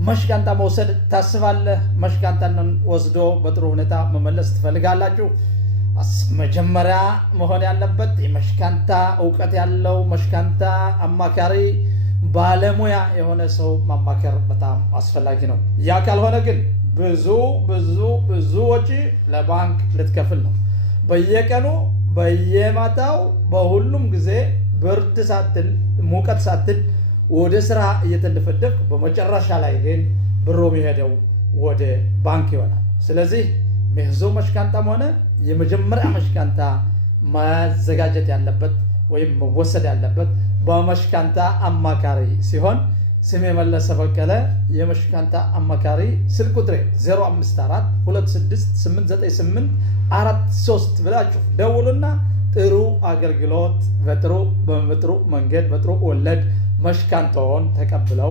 መሽካንታ መውሰድ ታስባለህ? መሽካንታን ወስዶ በጥሩ ሁኔታ መመለስ ትፈልጋላችሁ? መጀመሪያ መሆን ያለበት የመሽካንታ እውቀት ያለው መሽካንታ አማካሪ ባለሙያ የሆነ ሰው ማማከር በጣም አስፈላጊ ነው። ያ ካልሆነ ግን ብዙ ወጪ ለባንክ ልትከፍል ነው። በየቀኑ በየማታው በሁሉም ጊዜ ብርድ ሳትል ሙቀት ሳትል ወደ ስራ እየተንደፈደፍክ በመጨረሻ ላይ ግን ብሩ የሚሄደው ወደ ባንክ ይሆናል። ስለዚህ መህዞ መሽካንታም ሆነ የመጀመሪያ መሽካንታ ማዘጋጀት ያለበት ወይም መወሰድ ያለበት በመሽካንታ አማካሪ ሲሆን ስሜ መለሰ በቀለ የመሽካንታ አማካሪ ስልክ ቁጥሬ 0542689843 ብላችሁ ደውሉና ጥሩ አገልግሎት በጥሩ መንገድ በጥሩ ወለድ መሽካንታውን ተቀብለው